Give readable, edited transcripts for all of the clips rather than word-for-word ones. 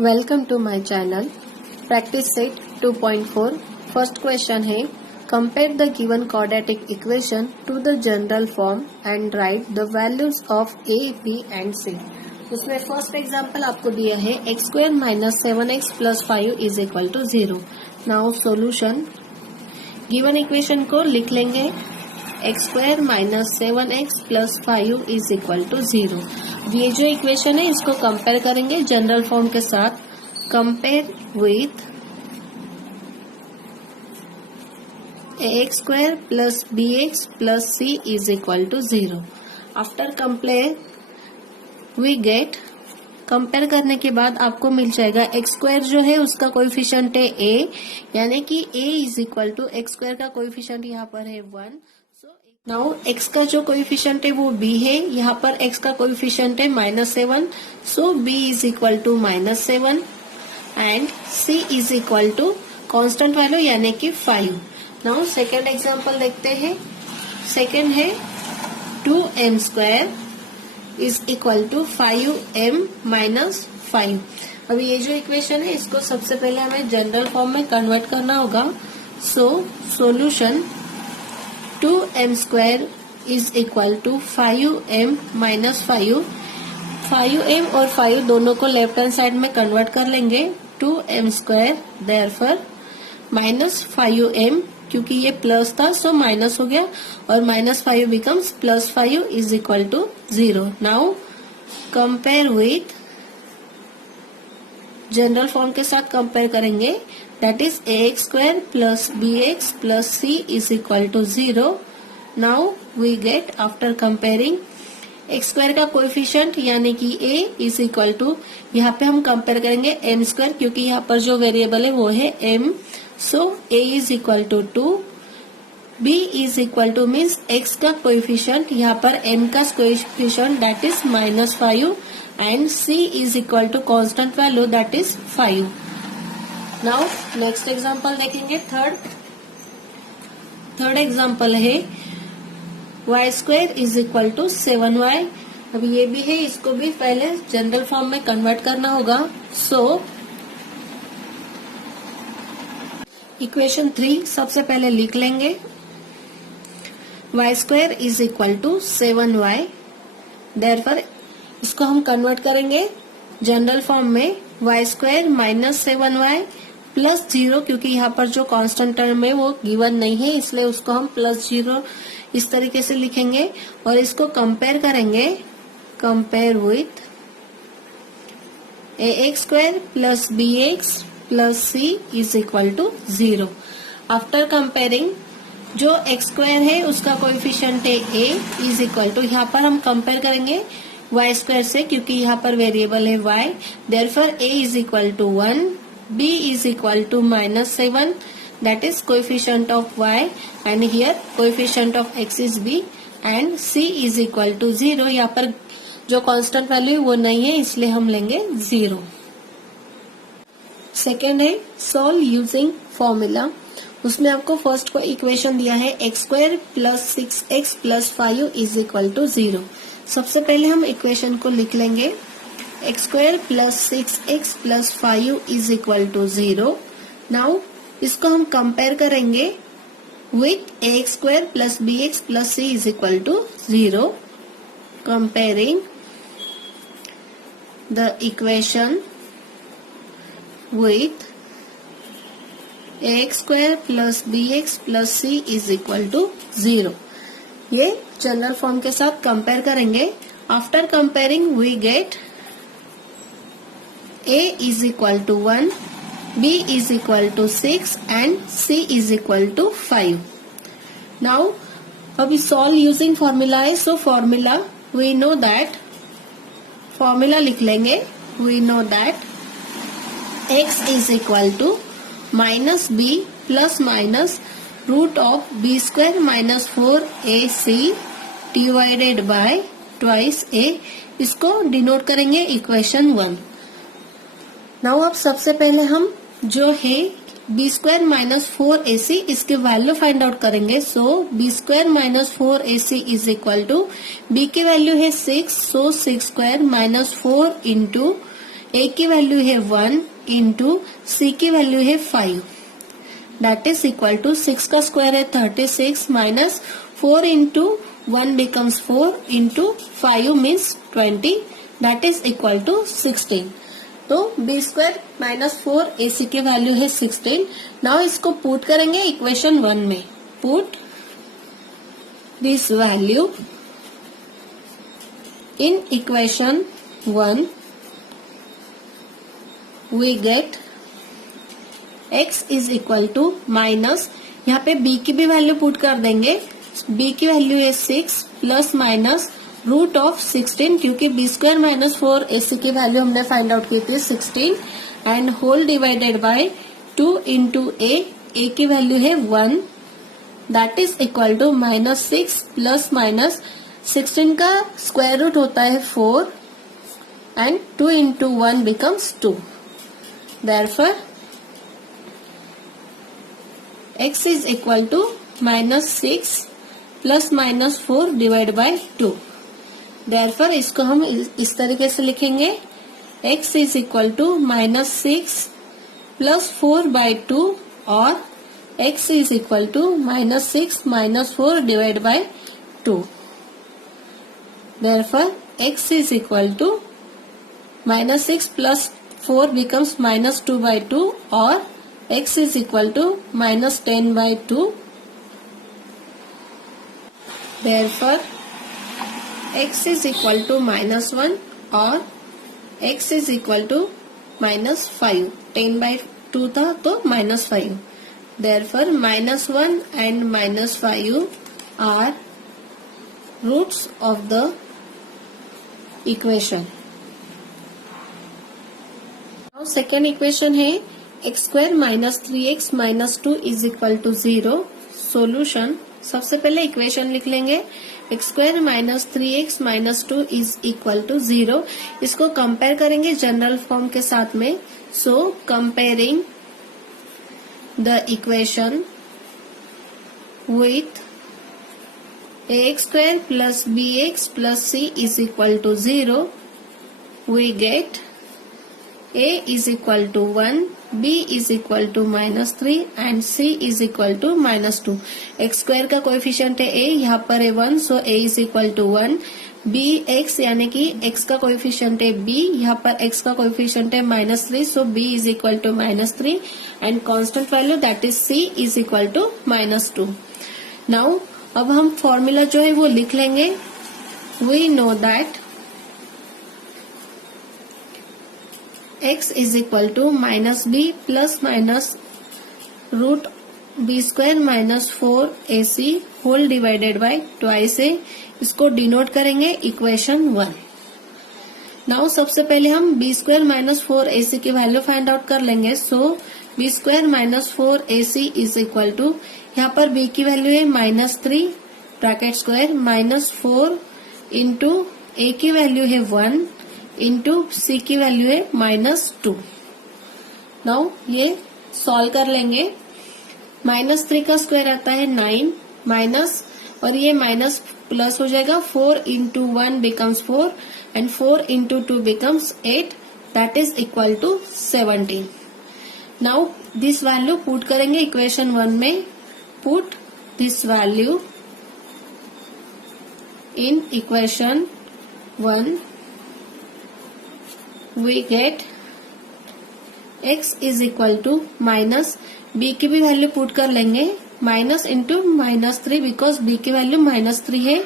Welcome to my channel. Practice set 2.4 first question है compare the given quadratic equation to the general form and write the values of A B and C. उसमें first example आपको दिया है x square minus 7x plus 5 is equal to 0। Now solution, given equation को लिख लेंगे x square minus 7x plus 5 is equal to 0। ये जो equation है इसको कंपेयर करेंगे जनरल फॉर्म के साथ। Compare with x square plus b x plus c is equal to 0। After compare we get, compare करने के बाद आपको मिल जाएगा एक्स स्क्वायर जो है उसका कोएफिशिएंट है a, यानी कि a is equal to x square का कोएफिशिएंट यहाँ पर है 1। नाउ x का जो कोएफिशिएंट है वो b है, यहाँ पर x का कोएफिशिएंट है -7, so b is equal to -7 and c is equal to constant value यानी कि 5। नाउ सेकेंड एग्जांपल देखते हैं। सेकेंड है 2m square is equal to 5m minus 5। अभी ये जो इक्वेशन है इसको सबसे पहले हमें जनरल फॉर्म में कन्वर्ट करना होगा। So solution 2m square is equal to 5m minus 5। 5m और 5 दोनों को लेफ्ट हैंड साइड में कन्वर्ट कर लेंगे। 2m square therefore minus 5m, क्योंकि ये प्लस था सो माइनस हो गया और minus 5 becomes plus 5 is equal to 0। Now compare with, general form के साथ कंपेयर करेंगे, that is ax square plus bx plus c is equal to 0। Now we get, after comparing, x square का coefficient यानी कि a is equal to, यहाँ पे हम compare करेंगे m स्क्वायर, क्योंकि यहाँ पर जो वेरिएबल है वो है m। So a is equal to 2, b is equal to means x का कोएफिशिएंट, यहाँ पर m का coefficient that is -5 and c is equal to constant value that is 5। Now next example देखेंगे। थर्ड एग्जांपल है y square is equal to 7y। अब ये भी है, इसको भी पहले जनरल फॉर्म में कन्वर्ट करना होगा। सो इक्वेशन 3 सबसे पहले लिख लेंगे y square is equal to 7y। Therefore इसको हम कन्वर्ट करेंगे जनरल फॉर्म में y square minus 7y plus 0, क्योंकि यहाँ पर जो कांस्टेंट टर्म है वो गिवन नहीं है इसलिए उसको हम प्लस 0 इस तरीके से लिखेंगे और इसको कंपेयर करेंगे। Compare with ax square plus bx plus c is equal to 0। After comparing, जो x स्क्वायर है उसका कोएफिशिएंट है a इज इक्वल टू, यहाँ पर हम कंपेयर करेंगे y स्क्वायर से, क्योंकि यहाँ पर वेरिएबल है y। Therefore a is equal to 1, b is equal to -7 that is coefficient of y and here coefficient of x is b and c is equal to 0। यहाँ पर जो constant value है वो नहीं है इसलिए हम लेंगे 0। सेकेंड है सॉल्व यूजिंग फॉर्मूला। उसमें आपको फर्स्ट को इक्वेशन दिया है x square plus 6x plus 5 is equal to 0। सबसे पहले हम इक्वेशन को लिख लेंगे x square plus 6x plus 5 is equal to 0। Now इसको हम कंपेयर करेंगे with x square plus bx plus c is equal to 0। Comparing the equation with ax square plus bx plus c is equal to 0। ये general form के साथ compare करेंगे। After comparing we get a is equal to 1, b is equal to 6 and c is equal to 5। Now अभी solve using formula है, so formula we know that, formula लिख लेंगे। We know that x is equal to minus b plus minus root of b square minus 4ac divided by twice a। इसको denote करेंगे equation 1। Now अब सबसे पहले हम जो है b स्क्वायर माइनस 4ac इसके वैल्यू फाइंड आउट करेंगे। So b square minus 4ac is equal to, b की वैल्यू है 6, सो 6 स्क्वायर माइनस 4 इंटू ए की वैल्यू है 1 इंटू सी की वैल्यू है 5, दैट इज इक्वल टू 6 का स्क्वायर है 36 minus 4 into 1 becomes 4 into 5 means 20, that is equal to 16। तो b square minus 4 ए सी की वैल्यू है 16। नाउ इसको पुट करेंगे इक्वेशन 1 में। Put this value in equation 1, we get x is equal to minus, यहाँ पे b की भी वैल्यू पुट कर देंगे। b की वैल्यू है 6 प्लस माइनस रूट ऑफ 16, क्योंकि बी स्क्वायर माइनस 4 ए सी की वैल्यू हमने फाइंड आउट की थी 16, and whole divided by 2 into ए की वैल्यू है 1, that is equal to minus 6 plus minus 16 का स्क्वायर रूट होता है 4 and 2 into 1 becomes 2। Therefore, x is equal to minus 6 plus minus 4 divided by 2. Therefore, इसको हम इस तरीके से लिखेंगे, x is equal to minus 6 plus 4 by 2 और x is equal to minus 6 minus 4 divided by 2. Therefore, x is equal to minus 6 plus 4 becomes minus 2 by 2 और x is equal to minus 10 by 2. Therefore, x is equal to minus 1 और x is equal to minus 5. 10 by 2 था तो minus 5. Therefore, minus 1 and minus 5 are roots of the equation. Second equation है x square minus 3x minus 2 is equal to 0। Solution, सबसे पहले equation लिख लेंगे, x square minus 3x minus 2 is equal to 0। इसको compare करेंगे general form के साथ में। So comparing the equation with ax square plus bx plus c is equal to 0, we get a is equal to 1, b is equal to minus 3 and c is equal to minus 2. x square का coefficient है a, यहाँ पर है 1, सो a is equal to 1. bx यानी कि x का coefficient है b, यहाँ पर x का कोएफिशिएंट है minus 3, so b is equal to minus 3 and constant value that is c is equal to minus 2. Now अब हम फॉर्मूला जो है वो लिख लेंगे। we know that x is equal to minus b plus minus root b square minus 4ac whole divided by twice a, इसको denote करेंगे equation 1। Now सबसे पहले हम b स्क्वायर माइनस 4ac की वैल्यू फाइंड आउट कर लेंगे। So b square minus 4ac is equal to, यहाँ पर b की वैल्यू है minus 3 bracket square minus 4 into a की वैल्यू है 1 इंटू सी की वैल्यू है माइनस 2। नाउ ये सॉल्व कर लेंगे। माइनस 3 का स्क्वायर आता है 9 माइनस, और ये माइनस प्लस हो जाएगा, 4 into 1 becomes 4 and 4 into 2 becomes 8, that is equal to 17। Now this value put करेंगे इक्वेशन 1 में। Put this value in equation 1, we get x is equal to minus, b की भी वैल्यू पुट कर लेंगे, minus into minus 3 because b की value minus 3 है,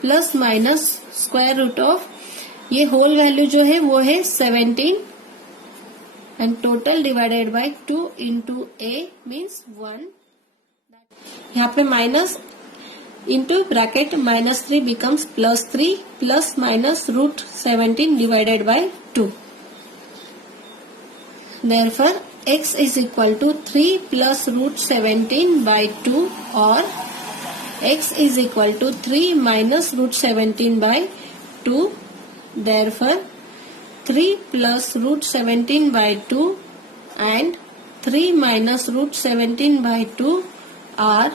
plus minus square root of, ये whole value जो है वो है 17 and total divided by 2 into a means 1। यहाँ पे minus into bracket minus 3 becomes plus 3 plus minus root 17 divided by 2। Therefore, x is equal to 3 plus root 17 by 2 और x is equal to 3 minus root 17 by 2. Therefore, 3 plus root 17 by 2 and 3 minus root 17 by 2 are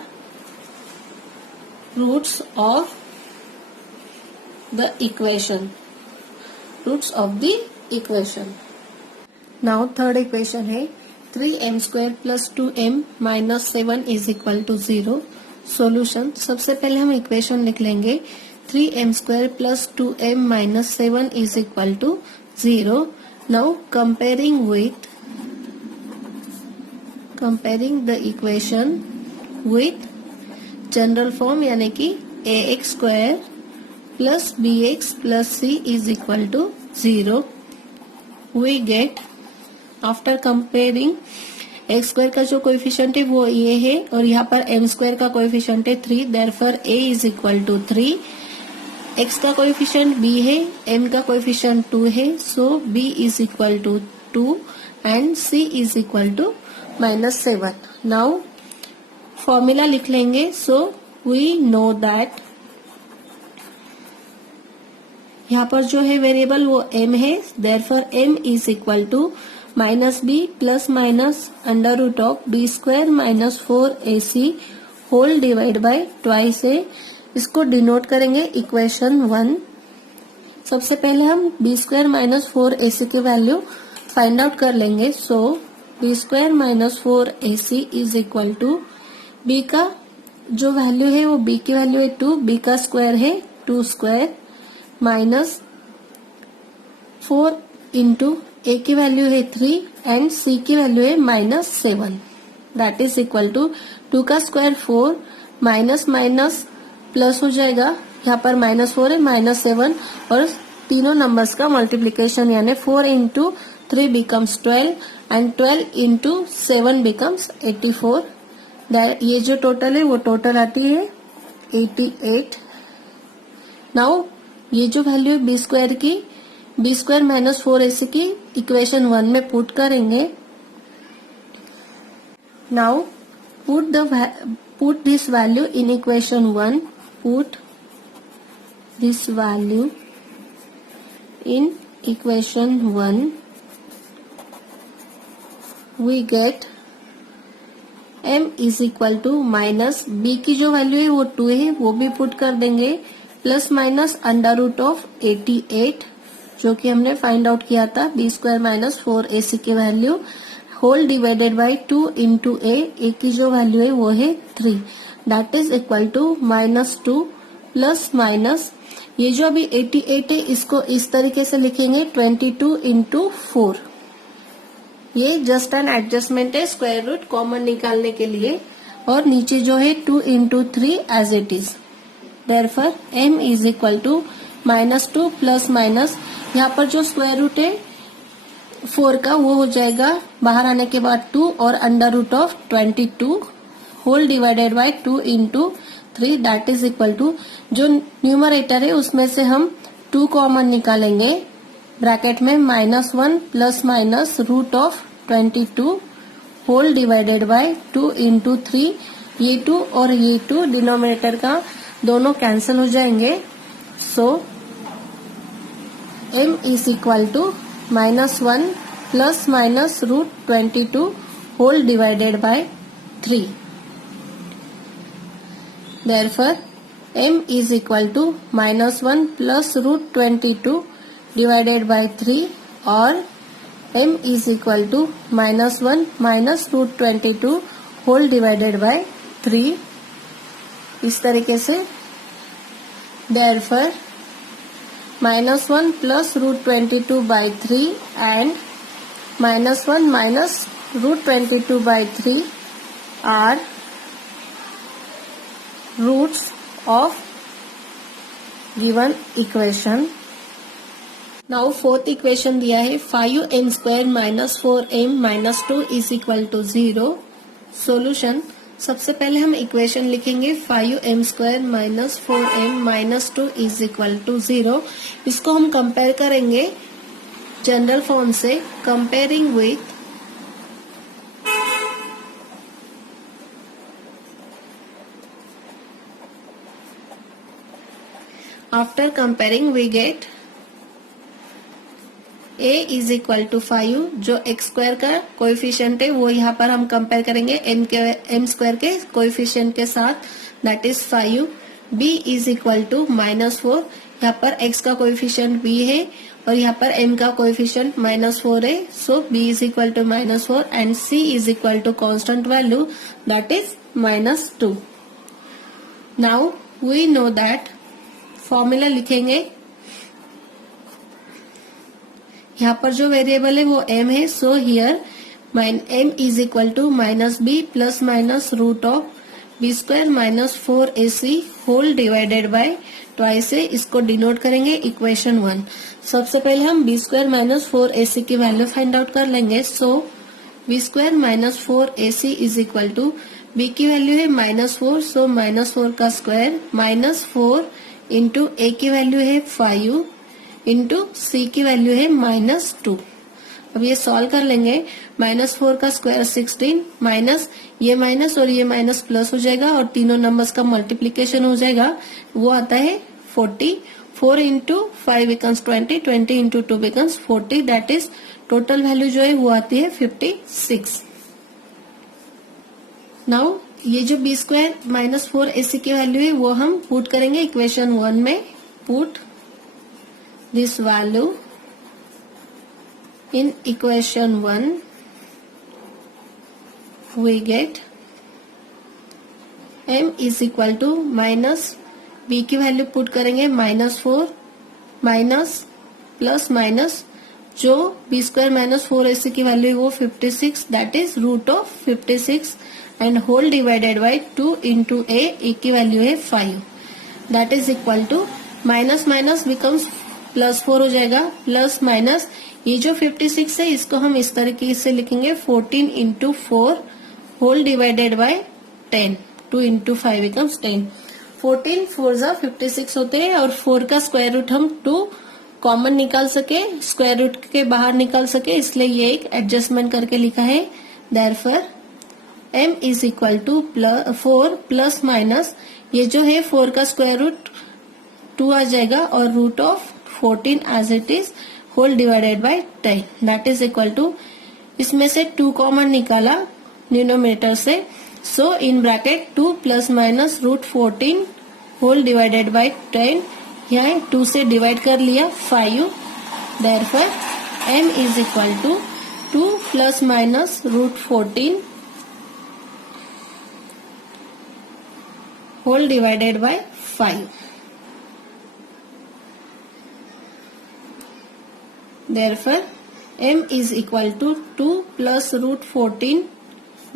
roots of the equation. Roots of the equation. Now third equation है 3m² + 2m - 7 = 0. Solution, सबसे पहले हम equation लिख लेंगे 3m² + 2m - 7 = 0. Now comparing the equation with general form यानी कि ax² + bx + c = 0. we get after comparing x² का जो कोएफिशिएंट है वो ये है और यहाँ पर m² का कोएफिशिएंट है 3. Therefore a = 3. x का कोएफिशिएंट b है, m का कोएफिशिएंट 2 है, so b = 2 and c = -7. Now formula लिख लेंगे. सो वी नो दैट यहाँ पर जो है वेरिएबल वो m है. Therefore m = -b + -√b² - 4ac whole divide by twice है. इसको डिनोट करेंगे इक्वेशन 1. सबसे पहले हम b² - 4ac की वैल्यू फाइंड आउट कर लेंगे. सो b² - 4ac = b का जो वैल्यू है वो b की वैल्यू है 2, b का स्क्वायर है 2² माइनस 4 इंटू a की वैल्यू है 3 एंड c की वैल्यू है -7. दैट इज इक्वल टू 2 का स्क्वायर 4 माइनस माइनस प्लस हो जाएगा. यहाँ पर -4 है -7 और तीनों नंबर्स का मल्टीप्लीकेशन यानी 4 into 3 becomes 12 and 12 into 7 becomes 84. ये जो टोटल है वो टोटल आती है 88. नाउ ये जो वैल्यू है b² की b² - 4ac की इक्वेशन 1 में पुट करेंगे. Now put this value in equation 1. Put this value in equation 1. We get m = b की जो वैल्यू है वो 2 है वो भी पुट कर देंगे प्लस माइनस √88 जो कि हमने फाइंड आउट किया था b² - 4ac की value whole divided by 2 into a की जो वैल्यू है वो है 3. That is equal to -2 plus minus ये जो अभी 88 है इसको इस तरीके से लिखेंगे 22 इंटू 4. ये जस्ट एन एडजस्टमेंट है स्क्वायर रूट कॉमन निकालने के लिए. और नीचे जो है 2 into 3 as it is. Therefore m = -2 plus minus यहाँ पर जो स्क्वायर रूट है 4 का वो हो जाएगा बाहर आने के बाद 2 और √22 whole divided by 2 into 3. That is equal to जो न्यूमरेटर है उसमें से हम 2 कॉमन निकालेंगे ब्रैकेट में -1 plus minus √22 whole divided by 2 into 3. ये 2 और ये 2 डिनोमिनेटर का दोनों कैंसिल हो जाएंगे. So m = -1 plus minus √22 whole divided by 3. Therefore m = -1 plus √22 divided by 3 और m = -1 minus √22 whole divided by 3 इस तरीके से. Therefore -1 plus √22 by 3 and -1 minus √22 by 3 are roots of given equation. Now fourth equation दिया है 5m² - 4m - 2 = 0. Solution, सबसे पहले हम equation लिखेंगे 5m² - 4m - 2 = 0. इसको हम कंपेयर करेंगे जनरल फॉर्म से. Comparing with after comparing we get a = 5 जो x² का कोएफिशिएंट है वो यहाँ पर हम कंपेयर करेंगे m² के कोएफिशिएंट के साथ. That is 5. b = -4 यहाँ पर x का कोएफिशिएंट b है और यहाँ पर m का कोएफिशिएंट -4 है, so b is equal to -4 and c is equal to constant value that is -2. Now we know that formula लिखेंगे, यहाँ पर जो वेरिएबल है वो m है, so here m is equal to -b plus minus root of b square -4ac whole divided by twice है, इसको denote करेंगे इक्वेशन 1. सबसे पहले हम b स्क्वायर -4ac की वैल्यू फाइंड आउट कर लेंगे. So b square -4ac is equal to b की वैल्यू है -4, सो -4 का स्क्वायर -4 इंटू a की वैल्यू है 5 इंटू c की वैल्यू है -2. अब ये सॉल्व कर लेंगे. -4 का स्क्वायर 16 माइनस ये माइनस और ये माइनस प्लस हो जाएगा और तीनों नंबर्स का मल्टीप्लीकेशन हो जाएगा, वो आता है 40. 4 into 5 becomes 20, 20 into 2 becomes 40, that is total value जो है वो आती है 56. नाउ ये जो b स्क्वायर -4ac की वैल्यू है वो हम पुट करेंगे इक्वेशन 1 में. Put this value in equation 1, we get m is equal to minus b की वैल्यू पुट करेंगे -4 माइनस प्लस माइनस जो b स्क्वायर -4ac की वैल्यू है वो 56, that is root of 56 and whole divided by 2 into a की value है 5, that is equal to minus minus becomes +4 हो जाएगा, प्लस माइनस ये जो 56 है इसको हम इस तरीके से लिखेंगे 14 into 4 whole divided by 10, 2 into 5 becomes 10. 14 4 जा 56 होते हैं और 4 का स्क्वायर रूट हम 2 कॉमन निकाल सके, स्क्वायर रूट के बाहर निकाल सके, इसलिए ये एक एडजस्टमेंट करके लिखा है. Therefore m is equal to 4 plus minus ये जो है 4 का स्क्वायर रूट 2 आ जाएगा और root of 14 as it is whole divided by 10, that is equal to इसमें से 2 कॉमन निकाला न्यूमरेटर से, so in bracket 2 plus minus root 14 whole divided by 10, यहाँ 2 से डिवाइड कर लिया 5. Therefore m is equal to 2 plus minus root 14 whole divided by 5. Therefore, m is equal to 2 plus root 14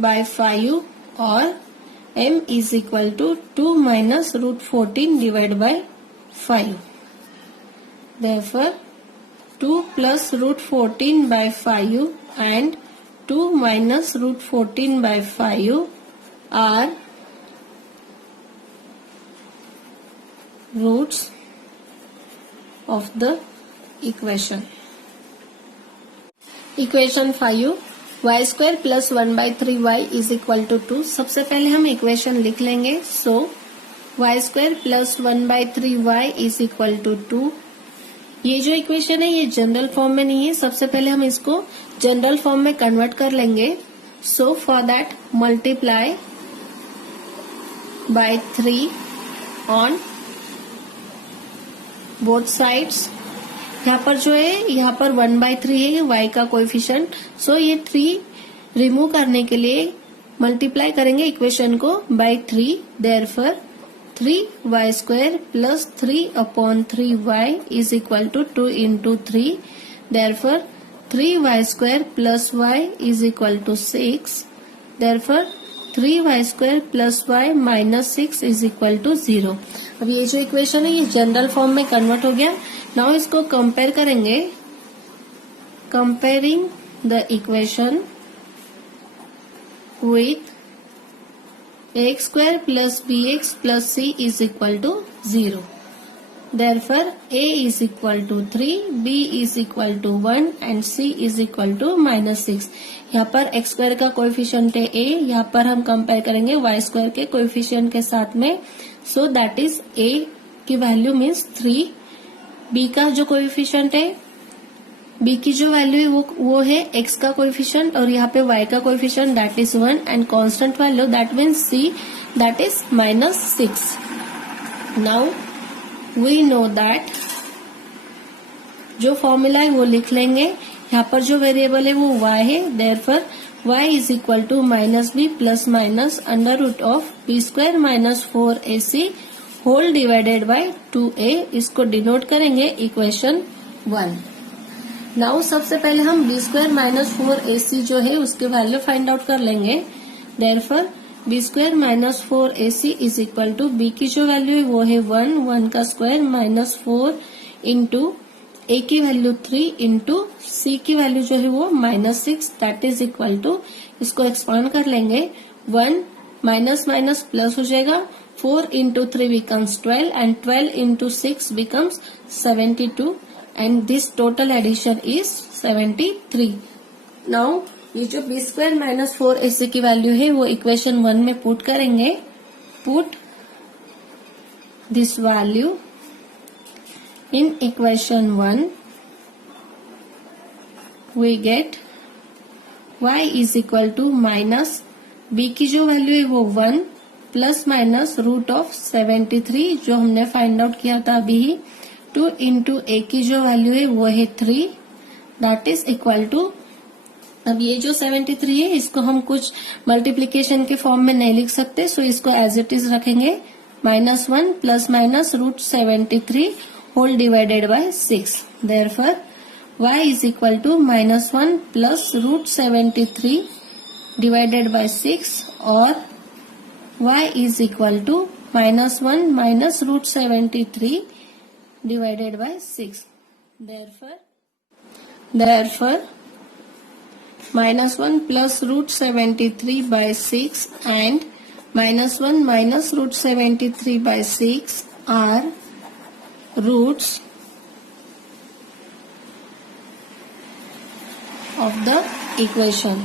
by 5 or m is equal to 2 minus root 14 divided by 5. Therefore, 2 plus root 14 by 5 and 2 minus root 14 by 5 are roots of the equation. Equation 5 y square plus 1/3y is equal to 2. सबसे पहले हम equation लिख लेंगे. So y square plus 1/3y is equal to 2. ये जो equation है ये general form में नहीं है, सबसे पहले हम इसको जनरल फॉर्म में कन्वर्ट कर लेंगे. So for that multiply by 3 on both sides. यहाँ पर जो है यहाँ पर 1/3 है y का कोएफिशिएंट, सो ये 3 रिमूव करने के लिए मल्टीप्लाई करेंगे इक्वेशन को by 3. Therefore 3y square plus 3/3y is equal to 2 into 3. Therefore 3y square plus y is equal to 6. Therefore 3y square plus y minus 6 is equal to 0. अब ये जो equation है ये जनरल फॉर्म में convert हो गया. Now इसको compare करेंगे. Comparing the equation with x square plus bx plus c is equal to 0. Therefore a is equal to 3, b is equal to 1 and c is equal to -6. यहाँ पर x square का coefficient है a, यहाँ पर हम compare करेंगे y square के coefficient के साथ में. सो दैट इज a की वैल्यू मीन्स 3, b का जो कोएफिशिएंट है b की जो वैल्यू है वो है x का कोएफिशिएंट और यहाँ पे y का coefficient that is 1 and constant value that means c that is -6. Now we know that जो फॉर्मूला है वो लिख लेंगे। यहाँ पर जो वेरिएबल है वो y है, therefore y is equal to minus b plus minus under root of B square minus 4ac whole divided by 2a। इसको डिनोट करेंगे इक्वेशन 1। नाउ सबसे पहले हम बी स्क्वायर माइनस 4ac जो है उसके वैल्यू फाइंड आउट कर लेंगे। Therefore B square minus 4ac is equal to B की जो वैल्यू है वो है 1 का स्क्वायर माइनस 4 इंटू a की वैल्यू 3 इंटू c की वैल्यू जो है वो -6 दैट इज इक्वल टू, इसको एक्सपांड कर लेंगे, 1 माइनस माइनस प्लस हो जाएगा, 4 into 3 becomes 12 and 12 into 6 becomes 72 and this total addition is 73। Now ये जो बी स्क्वायर माइनस 4ac की वैल्यू है वो इक्वेशन 1 में पुट करेंगे। Put this value in equation 1 we get y is equal to minus b की जो value है वो 1 प्लस माइनस रूट ऑफ 73 जो हमने फाइंड आउट किया था अभी, 2 इंटू a की जो वैल्यू है वो है 3 दैट इज इक्वल टू, अब ये जो 73 है इसको हम कुछ मल्टीप्लीकेशन के फॉर्म में नहीं लिख सकते, सो इसको एज इट इज रखेंगे, -1 plus minus root 73 whole divided by 6। Therefore, y is equal to -1 plus root 73 divided by 6 or y is equal to -1 minus root 73 divided by 6। Therefore, -1 plus root 73 by 6 and -1 minus root 73 by 6 are roots of the equation।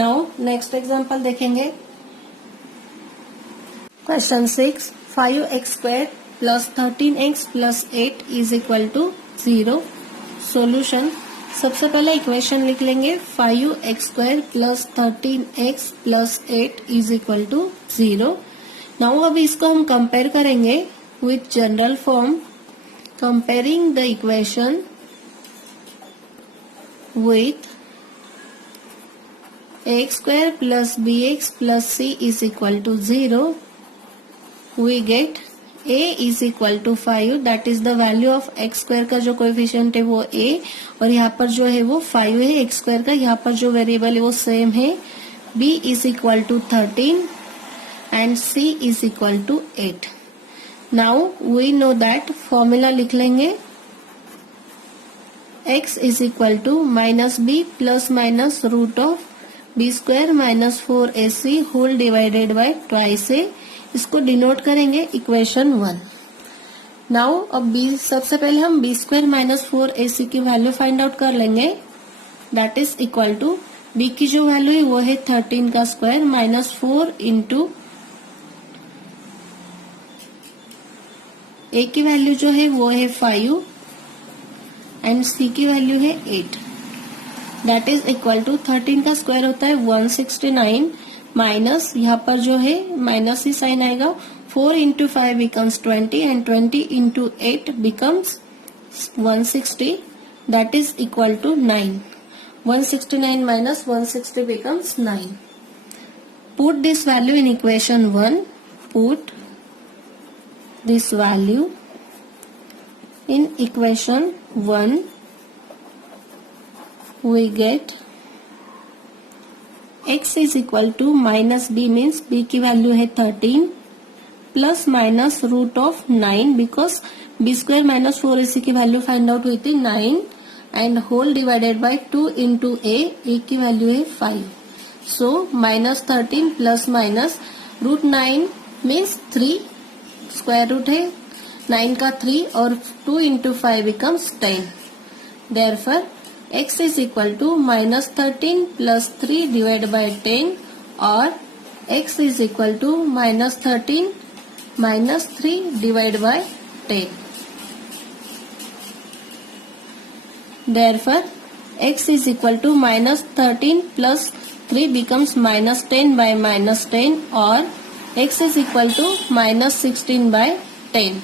now next example देखेंगे। question 6, 5x square plus 13x plus 8 is equal to 0। solution, सबसे पहले equation लिख लेंगे, 5x square plus 13x plus 8 is equal to 0। now अभी इसको हम compare करेंगे with general form, comparing the equation with ax square plus bx plus c is equal to 0, we get a is equal to 5 that is the value of x square का जो coefficient है वो a और यहाँ पर जो है वो 5 है x square का, यहाँ पर जो वेरिएबल है वो सेम है, b is equal to 13 and c is equal to 8। now we know that formula लिख लेंगे, x is equal to minus b plus minus root of b square minus 4ac whole divided by twice a, इसको denote करेंगे equation 1। now अब b, सबसे पहले हम b square minus 4ac की value find out कर लेंगे, that is equal to b की जो वैल्यू है वो है 13 का स्क्वायर माइनस 4 इंटू a की वैल्यू जो है वो है 5 एंड c की वैल्यू है 8 दैट इज इक्वल टू 13 का स्क्वायर होता है 169 माइनस यहाँ पर जो है माइनस ही साइन आएगा, 4 into 5 becomes 20 and 20 into 8 becomes 160 that is equal to 9। 169 minus 160 becomes 9। Put this value in equation 1, put this value in equation 1, we get x is equal to minus b means b की value है 13 plus minus root of 9 because b square minus 4ac की value find out हुई थी 9 and whole divided by 2 into a की value है 5, so minus 13 plus minus root 9 means 3 square root है 9 का 3 और 2 into 5 becomes 10। Therefore x is equal to minus 13 plus 3 divided by 10 और x is equal to minus 13 minus 3 divided by 10। Therefore, x is equal to minus 13 plus 3 becomes minus 10 by minus 10 और x is equal to minus 16 by 10।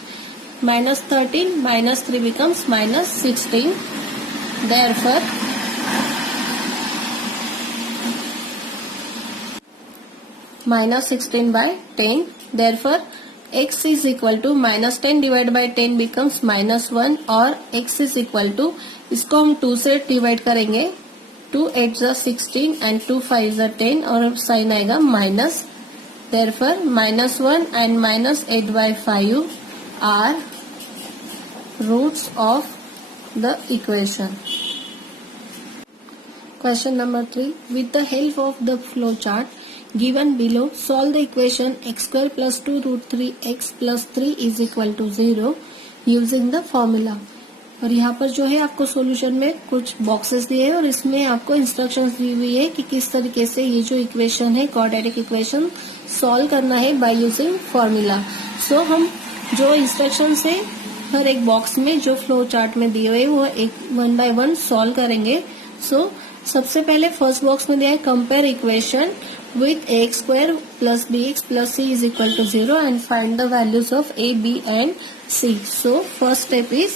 minus 13, minus 3 becomes minus 16. Therefore, minus 16 by 10. Therefore, x is equal to minus 10 divided by 10 becomes minus 1 और x is equal to, इसको हम 2 से divide करेंगे, 2 8 जा 16 and 2 5 जा 10 और sign आएगा minus. Therefore, minus 1 and minus 8 by 5 are roots of the equation. Question number 3. With the help of the flow chart given below, solve the equation x square plus 2 root 3 x plus 3 is equal to 0 using the formula. और यहाँ पर जो है आपको solution में कुछ boxes दिए हैं और इसमें आपको इंस्ट्रक्शंस दी हुई है कि किस तरीके से ये जो इक्वेशन है क्वाड्रेटिक इक्वेशन सॉल्व करना है बाय यूजिंग फॉर्मूला. सो हम जो इंस्ट्रक्शंस है हर एक बॉक्स में जो फ्लो चार्ट में दिए हुए वो एक 1 by 1 सॉल्व करेंगे. सो सबसे पहले फर्स्ट बॉक्स में दिया है compare equation with ax square plus bx plus c is equal to 0 and find the values of a, b and c. So first step is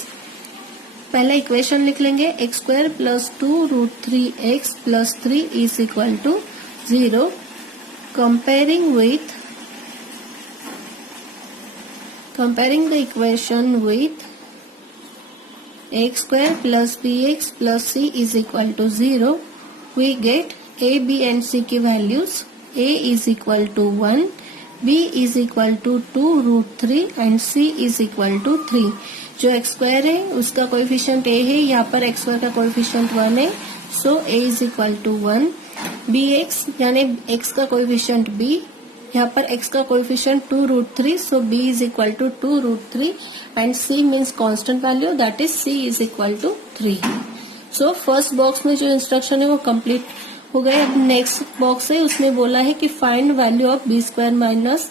पहला इक्वेशन लिख लेंगे x square plus 2 root 3x plus 3 is equal to 0. Comparing the equation with x square plus bx plus c is equal to 0, we get a, b and c की values. a is equal to 1, b is equal to 2 root 3 and c is equal to 3. जो x square है उसका coefficient a है, यहाँ पर x square का coefficient 1 है. सो a is equal to 1. bx यानी x का कोएफिशिएंट b, यहाँ पर x का coefficient 2 root 3, so b is equal to 2 root 3 and c means constant value, that is c is equal to 3. So first box में जो instruction है वो complete हो गए. अब नेक्स्ट बॉक्स है उसमें बोला है कि find value of B square minus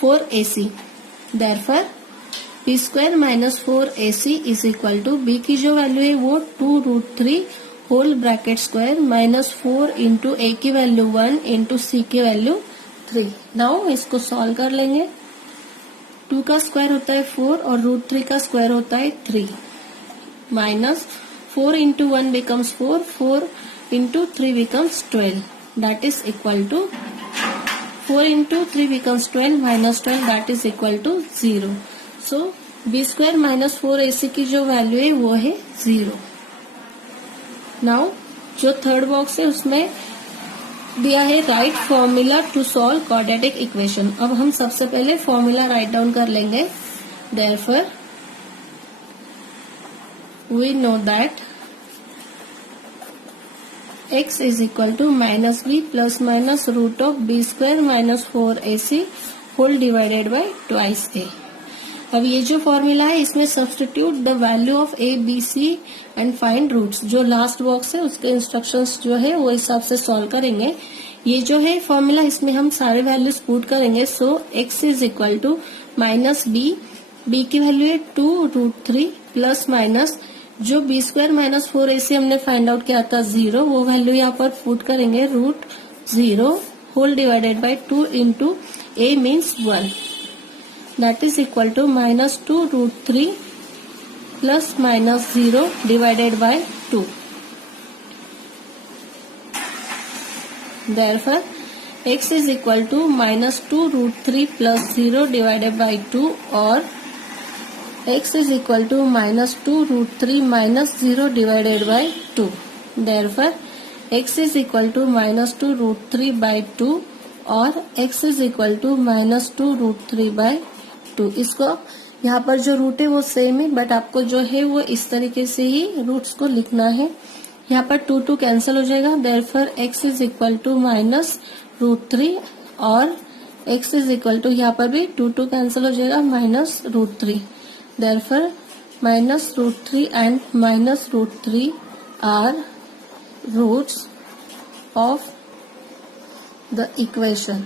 4ac. Therefore B square minus 4ac is equal to B की जो वैल्यू है वो 2 root 3 whole bracket square minus 4 into ए की वैल्यू 1 इंटू सी की वैल्यू 3. नाउ इसको सॉल्व कर लेंगे. 2 का स्क्वायर होता है 4 और रूट 3 का स्क्वायर होता है 3 minus 4 into 1 becomes 4, 4 into 3 becomes 12, that is equal to 4 into 3 becomes 12 minus 12, that is equal to 0. So b square minus 4ac की जो वैल्यू है वो है 0. नाउ जो थर्ड बॉक्स है उसमें दिया है write formula to solve quadratic equation. अब हम सबसे पहले फॉर्मूला राइट डाउन कर लेंगे. Therefore we know that x is equal to minus b plus minus root of b square minus 4ac whole divided by twice a. अब ये जो formula है इसमें substitute the value of a, b, c and find roots. जो last box है उसके instructions जो है वो हिसाब से सॉल्व करेंगे. ये जो है फॉर्मूला इसमें हम सारे वैल्यूज पुट करेंगे. So x is equal to minus b की वैल्यू है 2 root 3 प्लस माइनस जो बी स्क्वायर माइनस 4ac हमने फाइंड आउट किया था 0, वो वैल्यू यहाँ पर पुट करेंगे root 0 whole divided by 2 into a means 1, that is equal to minus 2 root 3 plus minus 0 divided by 2. Therefore x is equal to minus 2 root 3 plus 0 divided by 2 और x is equal to minus 2 root 3 minus 0 divided by 2. Therefore, x is equal to minus 2 root 3 by 2 और x is equal to minus 2 root 3 by 2. इसको यहाँ पर जो root है वो same है but आपको जो है वो इस तरीके से ही रूट्स को लिखना है. यहाँ पर 2 कैंसिल हो जाएगा. Therefore, x is equal to minus root 3 और x is equal to यहाँ पर भी 2 कैंसिल हो जाएगा minus root 3. Therefore, minus root 3 and minus root 3 are roots of the equation.